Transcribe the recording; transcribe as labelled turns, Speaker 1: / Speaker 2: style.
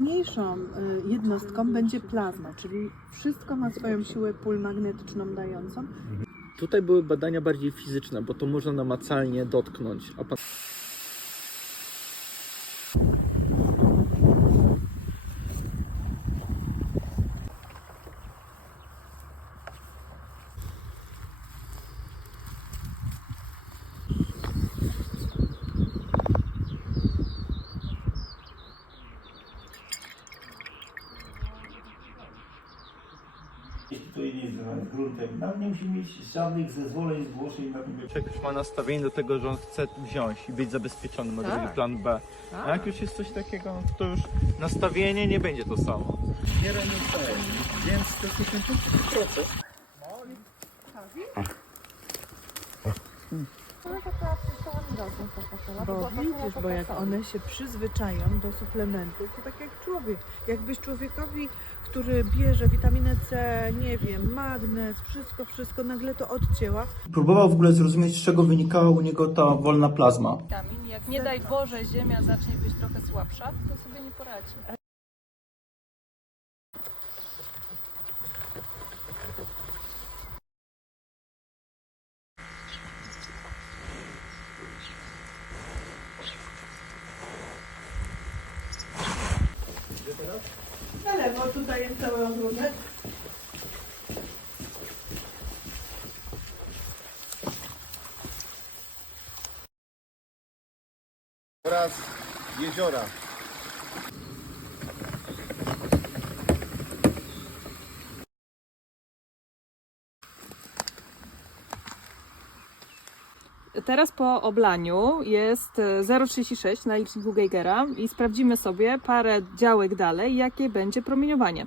Speaker 1: najsilniejszą y, jednostką będzie plazma, czyli wszystko ma swoją siłę pól magnetyczną dającą.
Speaker 2: Tutaj były badania bardziej fizyczne, bo to można namacalnie dotknąć. A
Speaker 3: Jeśli to nie jest związane z gruntem, nawet nie musi mieć żadnych zezwoleń, zgłoszeń na tym.
Speaker 4: Człowiek już ma nastawienie do tego, że on chce wziąć i być zabezpieczony, ma drugi plan B. A jak już jest coś takiego, no to już nastawienie nie będzie to samo.
Speaker 2: Więc to jest się proces.
Speaker 1: Bo widzisz, bo jak one się przyzwyczają do suplementów, to tak jak człowiek. Jakbyś człowiekowi, który bierze witaminę C, nie wiem, magnez, wszystko, wszystko, nagle to odcięła,
Speaker 5: Próbował w ogóle zrozumieć, z czego wynikała u niego ta wolna plazma.
Speaker 6: witamin. Jak nie daj Boże ziemia zacznie być trochę słabsza, to sobie nie poradzi.
Speaker 1: Na lewo tutaj jest cały ogródek.
Speaker 7: oraz jeziora.
Speaker 6: Teraz po oblaniu jest e, 0,36 na liczniku Geigera i sprawdzimy sobie parę działek dalej, jakie będzie promieniowanie.